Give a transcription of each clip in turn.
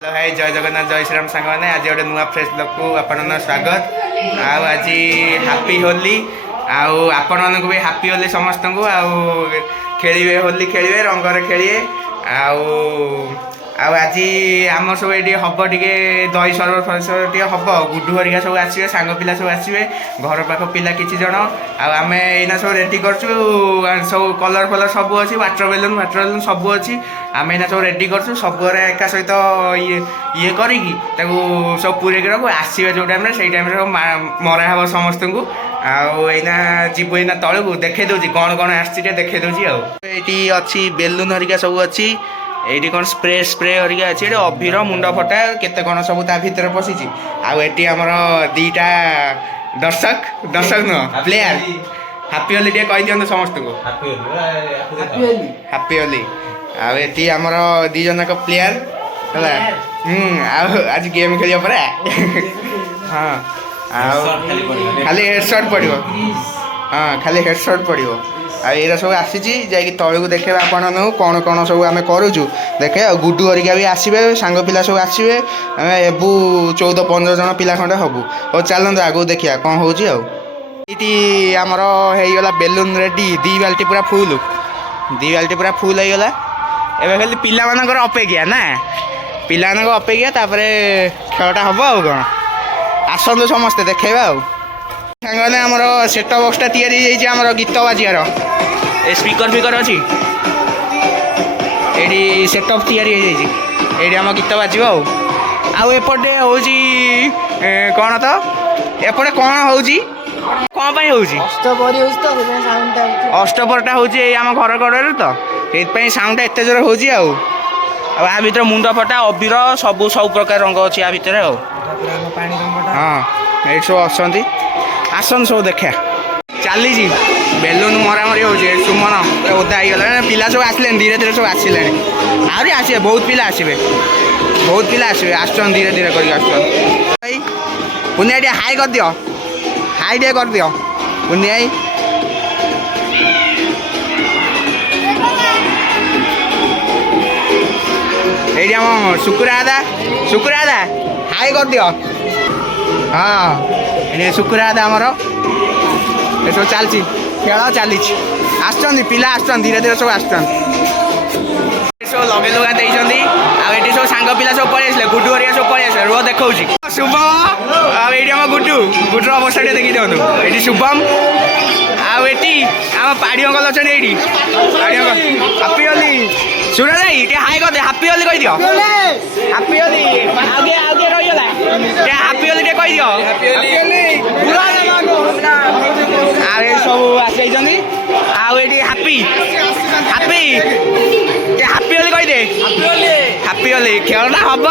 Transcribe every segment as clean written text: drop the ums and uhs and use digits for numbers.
Hello भाई जय जगन्नाथ जय श्रीराम सांग मैंने आज गोटे नुआ फ्रेश ब्लॉग को आपण स्वागत आज हापी होली आपण मानक भी हापी होली समस्त को खेलिए होली खेलिए रंगर खेलिए आज आम सब ये हम टे दही सरबत फरबत हम गुड्डू हरिका सब आसवे सांग पिला सब आसवे घर पाख पिला किसी जन आम एना सब रेडी कर सब कलर फलर सब अच्छी वाटर बेलून सब अच्छी आम एना सब रेडी कर सब एका सहित ये करी सब पूरे रखू आसवे जो टाइम से टाइम मरा हम समस्त को आईना जीव एना तल को देखे दूसरी कौन कौन आसी देखे दूसरी ये अच्छी बेलून हरिका सब अच्छी ये कौन स्प्रे स्प्रे हरिका अच्छी अभीर मुंड फटा केते कौन सब भितर पशिची आमर दीटा दर्शक नुह प्लेयर हापी होली टे कही दिखाते समस्त को हापी होली आती आमर दी जन जाक प्लेयर है आज गेम खेल परा हाँ खाली हेडशॉट पड़ो हाँ खाली हेडशॉट पड़ो ये सब आसी तौक देखे आपण कौन कौन सब आम करुचु देखे गुड्डू हरिका भी आसवे सांग पिला सब आसवे एबू 14-15 जन पिला खंडे हबू और चलते आगू देखिया कौन हो आमर होगला बेलून रेडी 2 बाल्टी पूरा फुल होगला एवं खाली पिला मानकर अपेक्षा ना पिला अपेक्षा तापर खेलटा हम आउ कौन आसतु समस्ते देखेबा सांग आमर सेट बक्सटा तैयारी आमर गीत बाजार स्पीकर फिकर अच्छी ये सेटअप तैयारी आम गीत बाजो आपटे हूँ कौन तो एपटे कौन हो कौन अष्टपरटा हूँ आम घर कड़े तो ये साउंड एत जोर हो भितर मुंड फटा अबीर सब सब प्रकार रंग अच्छी आ भितर हाँ ये सब अच्छा आसन सब देखा चली बेलून मरामरी हो सुमन ओदा हो पिला सब आसले धीरे धीरे सब आसले आहरी आसवे बहुत पिला आसवे आस धीरे धीरे कर पुनिया टे हाई कर दियो हाई टे कर दियो पुनिया ये आम शुक्रा दादा हाई कर दियो हाँ ये शुक्रा दादा आमर ये सब चलती खेल चली आसुँच पिला आसुँच धीरे धीरे सब आसुँच सब लगे लुगा देती आठ सब सांग पिला सब पलि आसे गुड्डू हरिया सब पलि आसे रुह देखा शुभम ये आम गुड्डूर अवस्था देखी दिखाँ ये शुभम आम पाड़ी अंकल अच्छा ये हापी होली शुण नहीं हाई कर दे हापी होली कही दियो हापी होली आगे आगे रहीगला हापी होली कही दियो आरे सब आसे हापी हापी हापी होली कही दे हापी होली खेलटा हम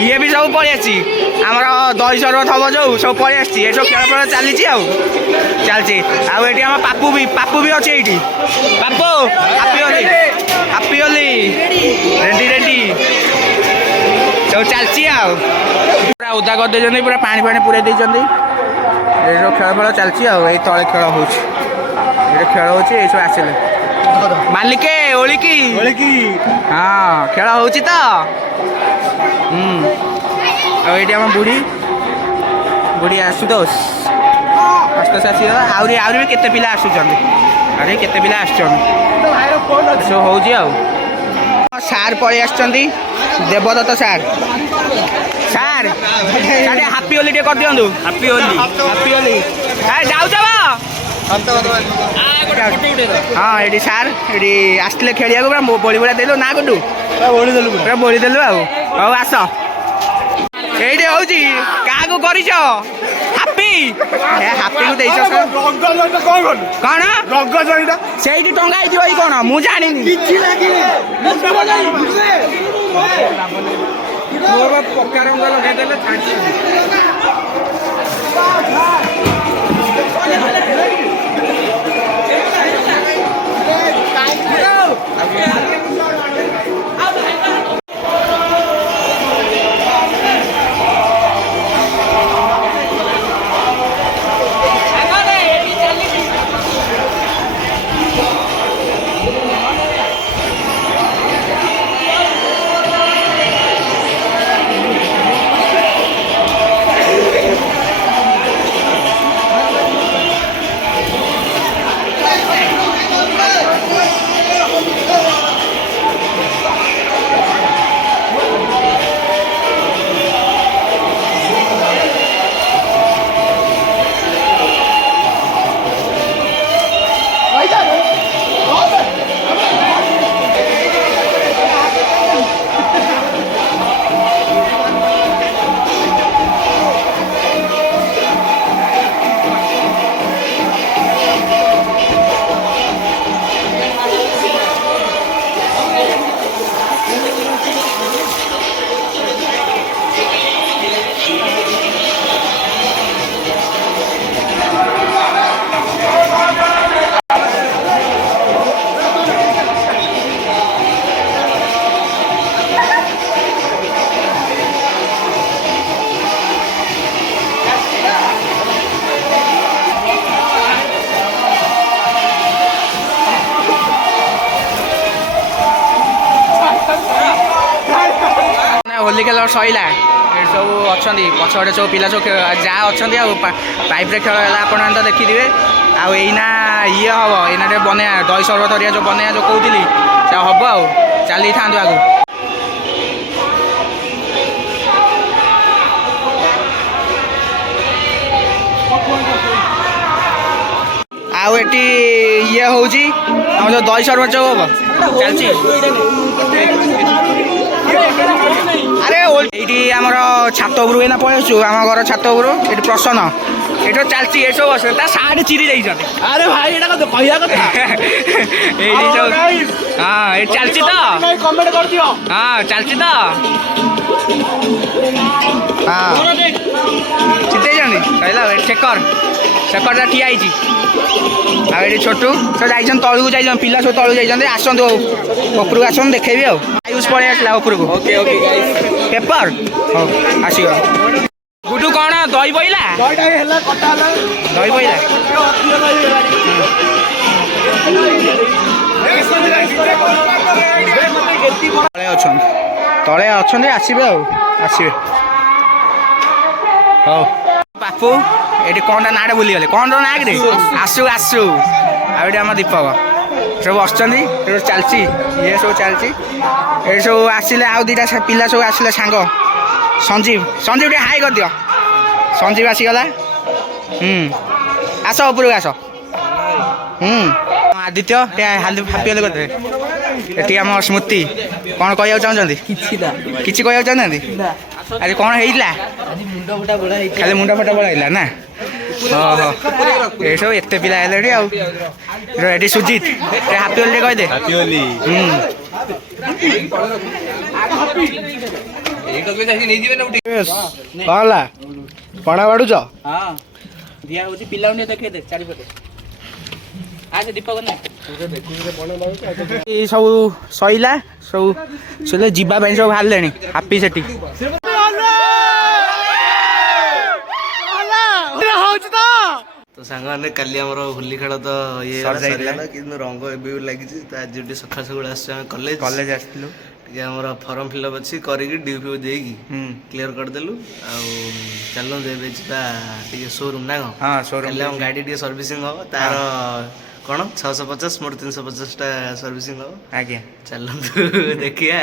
ये भी सब पलि आसी आमर दही सरबत हम जो सब पलि आसी सब खेल फल चली चलती आम पापू भी अच्छे ये पापू हापी होली रेडी रेडी सब चलती पूरा उदा कर दे पूरा पानी पानी पूरा देते खेल फल चलती आई तले खेल हो खेल हो सब आसले मालिके ओलिकी हाँ खेल हो ये आम बुढ़ी आशुतोष आसी आहरी भी केते पिला आसुचंदी अरे केते पिला आसुचंदी सब हो सार पलि आसुचंदी देवदत्त सार सार हापी होली टे कर दियंतु हापी होली जाऊ हाँ ये सार ये आसले खेलिया पूरा बोली बुला देलु ना गुड्डू पूरा बोली देलु आस ये हूँ क्या हापी हापी को देख कौन से टंगा कौन मुझे जानी पक्का रंग लगे ହୋଲି ଖେଳ ସଇଲା ଏଠି ସବୁ ଅଛନ୍ତି ପଛପଟେ ସବୁ ପିଲା ସବୁ ଯାହା ଅଛନ୍ତି ଆଉ ପାଇପ୍ରେ ଖେଳ ହେଲା ଆପଣମାନେ ତ ଦେଖିଥିବେ ଆଉ ଏଇନା ଇଏ ହେବ ଏଇନା ଟିକେ ବନେଇବା ଦହି ସରବତ ହେରିକା ଯେଉଁ ବନେଇବା ଯେଉଁ କହୁଥିଲି ସେ ହେବ ଆଉ ଚାଲିଥାନ୍ତୁ ଆଗକୁ। ଆଉ ଏଠି ଇଏ ହେଉଛି ଆମର ଯେଉଁ ଦହି ସରବତ ଯେଉଁ ହେବ ଚାଲିଛି ଆରେ ଏଇଠି ଆମର ଛାତ ଉପରୁ ଏଇନା ପଳେଇ ଆସୁଛୁ ଆମ ଘର ଛାତ ଉପରୁ ଏଠି ପ୍ରସନ୍ନ ଏଠି ଚାଲିଛି ଏସବୁ ବସ ତା ସାର୍ଟ ଚିରି ଦେଇଛନ୍ତି। ଆରେ ଭାଇ ଏଇଟା କହିବା କଥା ଏଇଠି ସବୁ ହଁ ଏଠି ଚାଲିଛି ତ କମେଣ୍ଟ କରିଦିଅ ହଁ ଚାଲିଛି ତ ହଁ ଚିତେଇଛନ୍ତି କହିଲା ଏଠି ଶେଖରଟା ଠିଆ ହେଇଛି ଆଉ ଏଠି ଛୋଟୁ ସବୁ ଯାଇଛନ୍ତି ତଳକୁ ଯାଇଛନ୍ତି ପିଲା ସବୁ ତଳକୁ ଯାଇଛନ୍ତି ଆସନ୍ତୁ ଉପରକୁ ଆସନ୍ତୁ ଦେଖେଇବି ଆଉ ଆୟୁଷ ପଳେଇ ଆସିଲା ଉପରକୁ ପେପର ହଉ ଆସିବ ଗୁଡୁ କ'ଣ ଦହି ବଇଲା ଦହି ବଇଲା ତଳେ ଅଛନ୍ତି ଆସିବେ ଆଉ ଆସିବେ ହଉ ବାପୁ ଏଠି କ'ଣଟା ନାଁଟା ଭୁଲିଗଲେ କ'ଣ ନାଁ କିରେ ଆସୁ ଆଉ ଏଠି ଆମ ଦୀପକ ସବୁ ବସିଛନ୍ତି ଏଠି ଚାଲିଛି ଇଏ ସବୁ ଚାଲିଛି ଏଠି ସବୁ ଆସିଲେ ଆଉ ଦୁଇଟା ପିଲା ସବୁ ଆସିଲେ ସାଙ୍ଗ ସଞ୍ଜୀବ ଟିକେ ହାଇ କରିଦିଅ ସଞ୍ଜୀବ ଆସିଗଲା ଆସ ଉପରକୁ ଆସ ଆଦିତ୍ୟ ଟିକେ ହାପି ହେଲେ କରିଦେବେ ଏଠି ଆମ ସ୍ମୃତି କ'ଣ କହିବାକୁ ଚାହୁଁଛନ୍ତି କିଛି କହିବାକୁ ଚାହୁଁନାହାନ୍ତି ଆଜି କ'ଣ ହେଇଥିଲା ଖାଲି ମୁଣ୍ଡ ଫଟା ବଳା ହେଇଥିଲା ନା ଓହୋ ଏସବୁ ଏତେ ପିଲା ହେଲେଣି ଆଉ ଏଠି ସୁଜିତ ହାପି ହୋଲି ଟିକେ କହିଦେ କ'ଣ ହେଲା ପଣା ବାଡ଼ୁଛ ଦିଆ ହଉଛି ପିଲାଙ୍କୁ ଟିକେ ଦେଖେଇ ଦେ ଚାରିପଟେ ସବୁ ସଇଲା ସବୁ ଯିବା ପାଇଁ ସବୁ ବାହାରିଲେଣି ହାପି ସେଠି ତ ସାଙ୍ଗମାନେ କାଲି ଆମର ହୋଲି ଖେଳ ତ ଇଏ ସରିଗଲା କିନ୍ତୁ ରଙ୍ଗ ଏବେ ବି ଲାଗିଛି ତ ଆଜି ଟିକେ ସକାଳୁ ସକାଳୁ ଆସିଛୁ ଆମେ କଲେଜ ଆସିଥିଲୁ ଟିକେ ଆମର ଫର୍ମ ଫିଲ୍ଅପ୍ ଅଛି କରିକି ଡ୍ୟୁ ଦେଇକି କ୍ଲିୟର କରିଦେଲୁ ଆଉ ଚାଲନ୍ତୁ ଏବେ ଯିବା ଟିକେ ସୋରୁମ୍ ନା କ'ଣ ସୋରୁମ୍ ଆମ ଗାଡ଼ି ଟିକେ ସର୍ଭିସିଂ ହେବ ତାର କ'ଣ 650 ମୋର 350ଟା ସର୍ଭିସିଂ ହେବ ଆଜ୍ଞା ଚାଲନ୍ତୁ ଦେଖିବା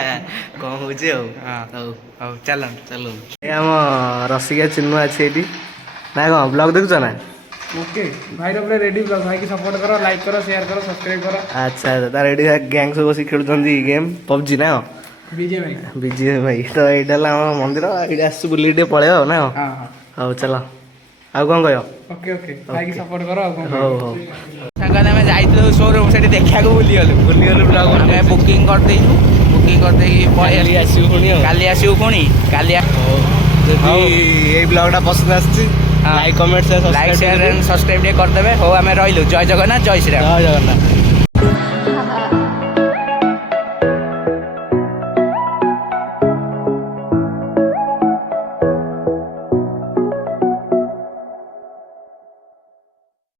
କ'ଣ ହେଉଛି ଆଉ ହଉ ଚାଲନ୍ତୁ ଏ ଆମ ରସିକା ଚିହ୍ନ ଅଛି ଏଇଠି ନା କ'ଣ ବ୍ଲଗ୍ ଦେଖୁଛ ନା ओके भाई रे रेडी ब्लॉग भाई की सपोर्ट करो लाइक करो शेयर करो सब्सक्राइब करो अच्छा तार एडी गैंग सब बसी खेलुछंदी गेम पबजी ना बीजे भाई तो एडा ला मंदिर एडी आसु बुली टे पळे हो ना हां हां चलो आ कोन कयो ओके भाई की सपोर्ट करो हो संगा में जाइतो शोरूम सेठी देखिया को बुली गलो ब्लॉग में बुकिंग कर देइनु बुकिंग कर देई पळे काली आसीउ कोनी काली जदी ए ब्लॉगटा पसंद आछि लाइक कमेंट शेयर सब्सक्राइब कर देबे हो हमें रहिलु जय जगन्नाथ जय श्री राम जय जगन्नाथ।